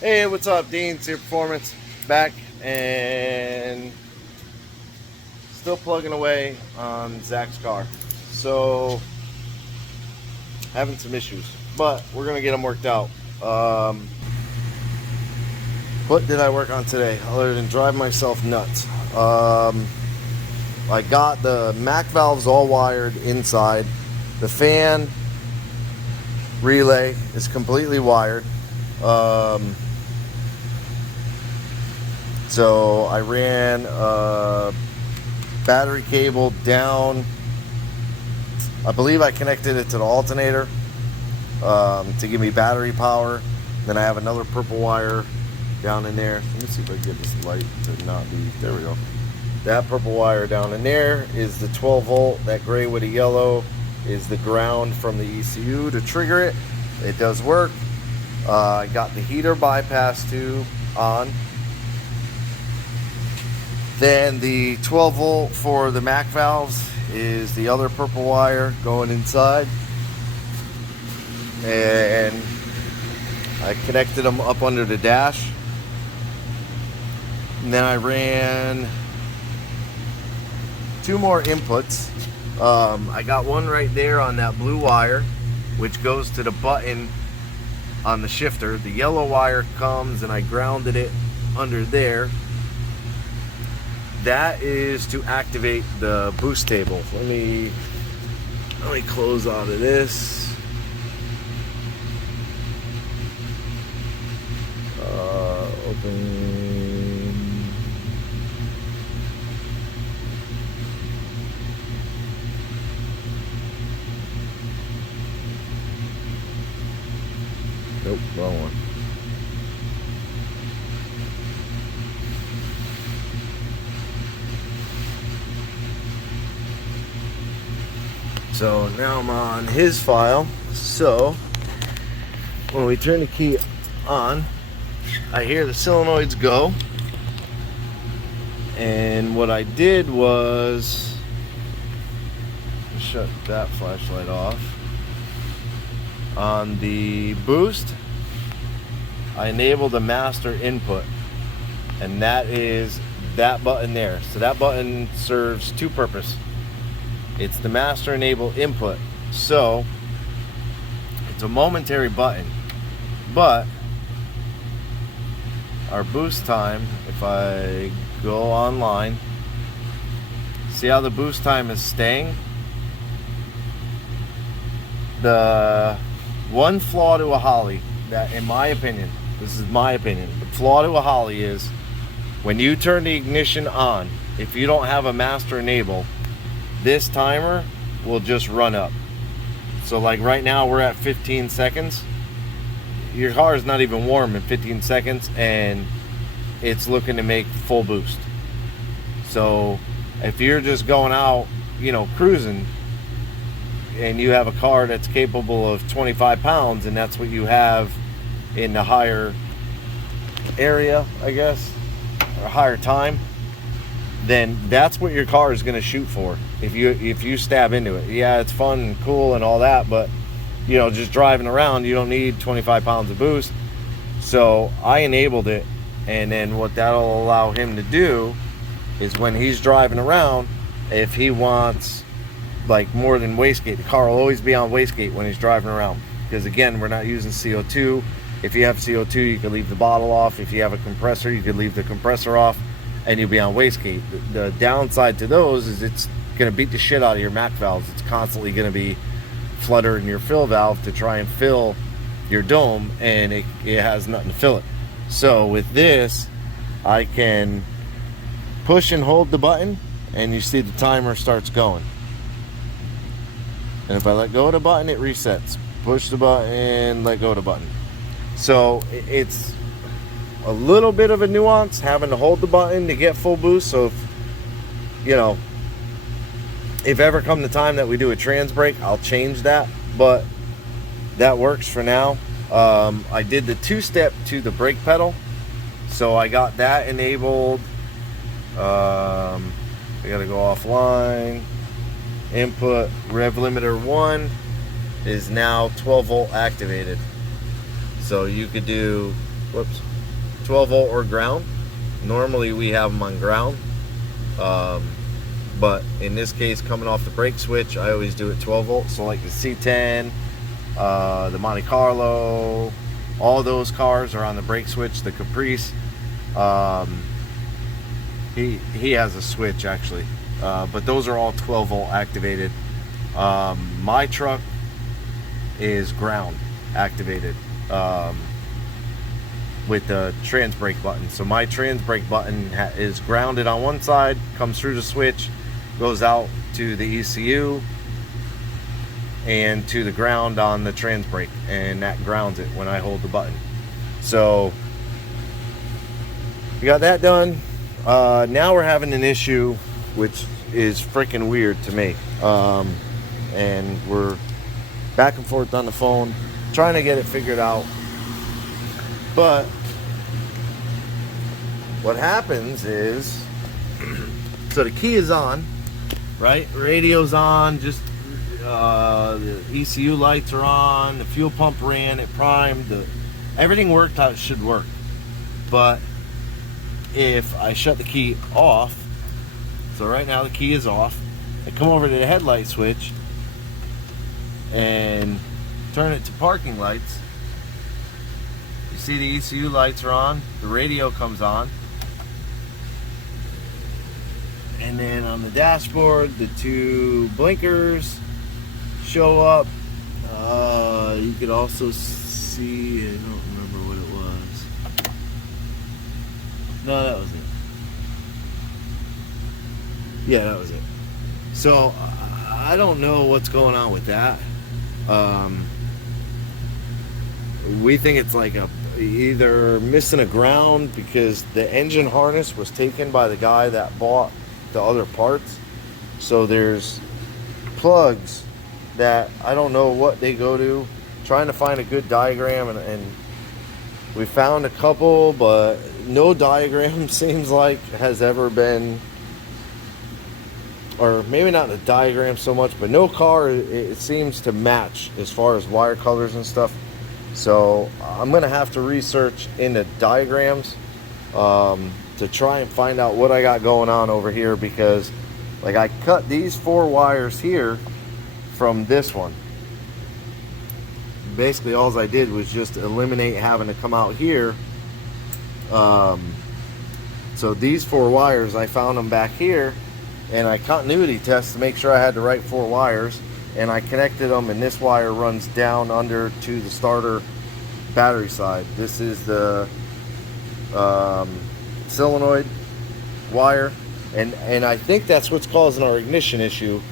Hey, what's up? Dean, Sear Performance, back and still plugging away on Zach's car. So, having some issues, but we're gonna get them worked out. What did I work on today other than drive myself nuts? I got the Mac valves all wired inside. The fan relay is completely wired. So I ran a battery cable down. I believe I connected it to the alternator to give me battery power. Then I have another purple wire down in there. Let me see if I can get this light to not be. There we go. That purple wire down in there is the 12 volt. That gray with a yellow is the ground from the ECU to trigger it. It does work. I got the heater bypass tube on. Then the 12 volt for the Mac valves is the other purple wire going inside. And I connected them up under the dash. And then I ran two more inputs. I got one right there on that blue wire, which goes to the button on the shifter. The yellow wire comes and I grounded it under there. That is to activate the boost table. Let me close out of this. Open. Nope, wrong one. So now I'm on his file. So when we turn the key on, I hear the solenoids go. And what I did was shut that flashlight off. On the boost, I enabled the master input, and that is that button there. So that button serves two purposes. It's the master enable input. So it's a momentary button, but our boost time, if I go online, see how the boost time is staying? The one flaw to a Holly, that in my opinion, this is my opinion, the flaw to a Holly is when you turn the ignition on, if you don't have a master enable, this timer will just run up. So like right now we're at 15 seconds. Your car is not even warm in 15 seconds and it's looking to make full boost. So if you're just going out, cruising, and you have a car that's capable of 25 pounds and that's what you have in the higher area, I guess, or higher time, then that's what your car is going to shoot for. If you stab into it, yeah, it's fun and cool and all that, but just driving around, you don't need 25 pounds of boost. So I enabled it, and then what that'll allow him to do is when he's driving around, if he wants like more than wastegate, the car will always be on wastegate when he's driving around, because again, we're not using CO2. If you have CO2, you can leave the bottle off. If you have a compressor, you could leave the compressor off and you'll be on wastegate. The downside to those is it's going to beat the shit out of your Mac valves. It's constantly going to be fluttering your fill valve to try and fill your dome, and it has nothing to fill it. So with this, I can push and hold the button, and you see the timer starts going. And if I let go of the button, it resets. Push the button, let go of the button. So it's a little bit of a nuance having to hold the button to get full boost. So if ever come the time that we do a trans brake, I'll change that, but that works for now. I did the two-step to the brake pedal, so I got that enabled. I gotta go offline. Input rev limiter 1 is now 12 volt activated, so you could do, whoops, 12 volt or ground. Normally we have them on ground, but in this case, coming off the brake switch, I always do it 12 volt. So like the C10, the Monte Carlo, all those cars are on the brake switch. The Caprice, he has a switch actually, but those are all 12 volt activated. My truck is ground activated with the trans brake button. So my trans brake button is grounded on one side, comes through the switch, goes out to the ECU and to the ground on the trans brake, and that grounds it when I hold the button. So we got that done. Now we're having an issue which is freaking weird to me, and we're back and forth on the phone trying to get it figured out. But what happens is, so the key is on, right? Radio's on, just the ECU lights are on, the fuel pump ran, it primed, everything worked how it should work. But if I shut the key off, so right now the key is off, I come over to the headlight switch and turn it to parking lights, you see the ECU lights are on, the radio comes on, and then on the dashboard the two blinkers show up. You could also see, I don't remember what it was. No, that was it. Yeah, that was it. So I don't know what's going on with that. We think it's like either missing a ground because the engine harness was taken by the guy that bought the other parts. So there's plugs that I don't know what they go to, trying to find a good diagram, and we found a couple, but no diagram seems like has ever been, or maybe not the diagram so much, but no car it seems to match as far as wire colors and stuff. So I'm gonna have to research into diagrams to try and find out what I got going on over here, because like I cut these 4 wires here from this one. Basically all I did was just eliminate having to come out here. So these 4 wires, I found them back here, and I continuity test to make sure I had the right 4 wires, and I connected them, and this wire runs down under to the starter battery side. This is the solenoid wire, and I think that's what's causing our ignition issue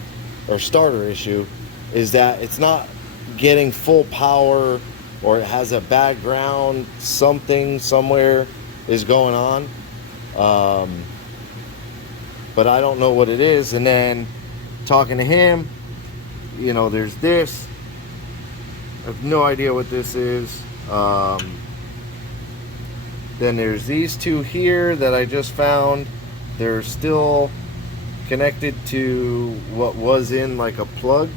or starter issue, is that it's not getting full power, or it has a bad ground. Something somewhere is going on, but I don't know what it is. And then talking to him, you know, there's this, I have no idea what this is. Then there's these 2 here that I just found. They're still connected to what was in like a plug.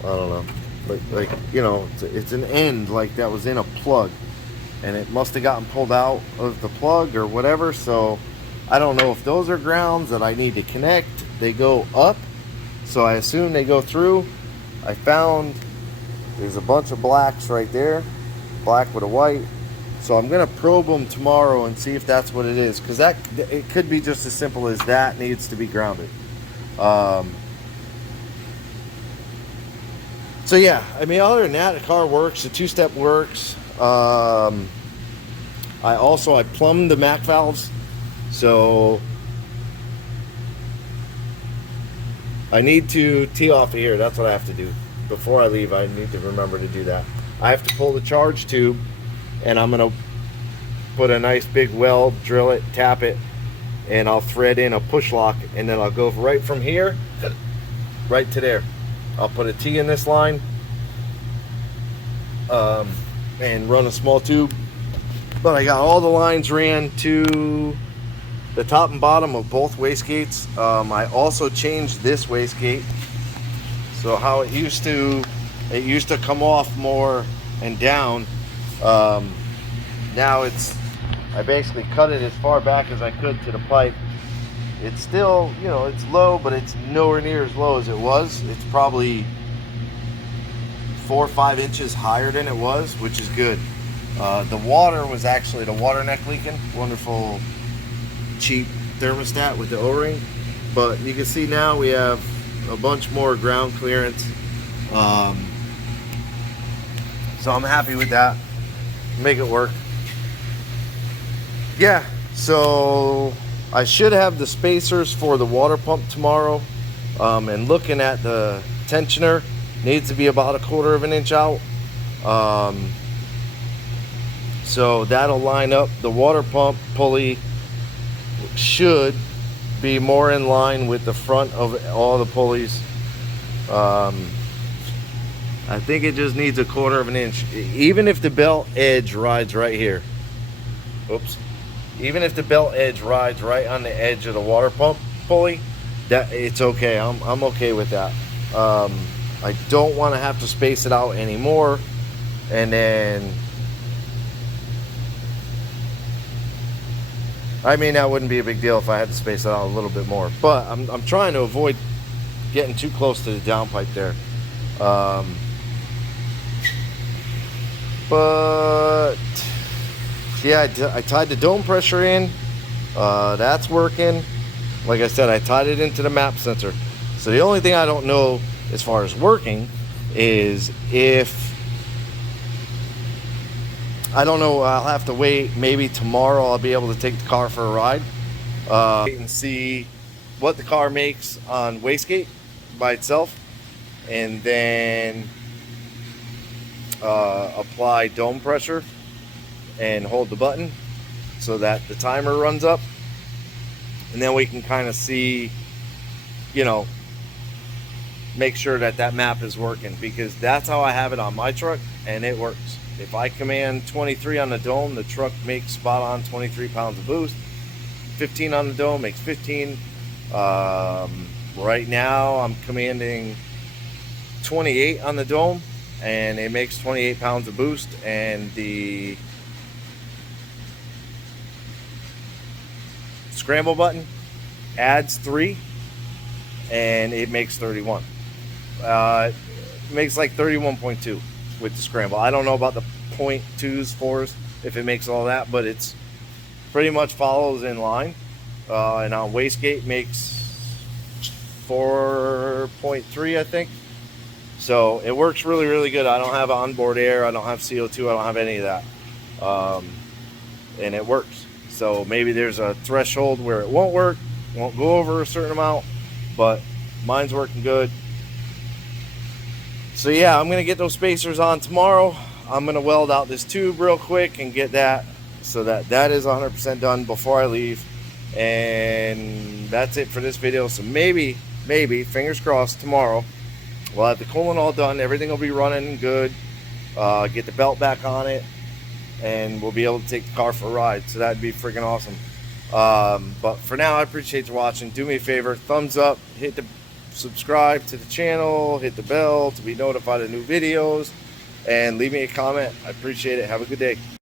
I don't know, like you know, it's an end like that was in a plug, and it must have gotten pulled out of the plug or whatever. So I don't know if those are grounds that I need to connect. They go up, so I assume they go through. I found there's a bunch of blacks right there, black with a white. So I'm gonna probe them tomorrow and see if that's what it is, because that it could be just as simple as that needs to be grounded. So yeah, I mean, other than that, the car works. The 2-step works. I plumbed the MAC valves, so I need to tee off of here. That's what I have to do before I leave. I need to remember to do that. I have to pull the charge tube, and I'm gonna put a nice big weld, drill it, tap it, and I'll thread in a push lock, and then I'll go right from here right to there. I'll put a T in this line, and run a small tube. But I got all the lines ran to the top and bottom of both wastegates. I also changed this wastegate. So how it used to come off more and down. now I basically cut it as far back as I could to the pipe. It's still, you know, it's low, but it's nowhere near as low as it was. It's probably 4 or 5 inches higher than it was, which is good. The water was actually the water neck leaking. Wonderful, cheap thermostat with the O-ring. But you can see now we have a bunch more ground clearance. So I'm happy with that. Make it work. Yeah, so I should have the spacers for the water pump tomorrow. And looking at the tensioner, needs to be about 1/4 of an inch out. So that'll line up. The water pump pulley should be more in line with the front of all the pulleys. I think it just needs 1/4 of an inch. Even if the belt edge rides right here. Oops. Even if the belt edge rides right on the edge of the water pump pulley, that it's okay. I'm okay with that. I don't want to have to space it out anymore. And then, I mean, that wouldn't be a big deal if I had to space it out a little bit more. But I'm trying to avoid getting too close to the downpipe there. But yeah, I tied the dome pressure in. That's working. Like I said, I tied it into the map sensor. So the only thing I don't know as far as working is if, I don't know, I'll have to wait. Maybe tomorrow I'll be able to take the car for a ride. Wait and see what the car makes on wastegate by itself. And then apply dome pressure and hold the button so that the timer runs up, and then we can kind of see, you know, make sure that that map is working, because that's how I have it on my truck and it works. If I command 23 on the dome, the truck makes spot on 23 pounds of boost. 15 on the dome makes 15. Right now I'm commanding 28 on the dome and it makes 28 pounds of boost, and the scramble button adds 3 and it makes 31. It makes like 31.2 with the scramble. I don't know about the 0.2s, 4s, if it makes all that, but it's pretty much follows in line. And on wastegate makes 4.3, I think. So it works really, really good. I don't have onboard air. I don't have CO2. I don't have any of that. And it works. So maybe there's a threshold where it won't work, won't go over a certain amount, but mine's working good. So yeah, I'm going to get those spacers on tomorrow. I'm going to weld out this tube real quick and get that so that that is 100% done before I leave. And that's it for this video. So maybe, fingers crossed, tomorrow we'll have the coolant all done. Everything will be running good. Get the belt back on it, and we'll be able to take the car for a ride. So that'd be freaking awesome. But for now, I appreciate you watching. Do me a favor, thumbs up, hit the subscribe to the channel, hit the bell to be notified of new videos, and leave me a comment. I appreciate it. Have a good day.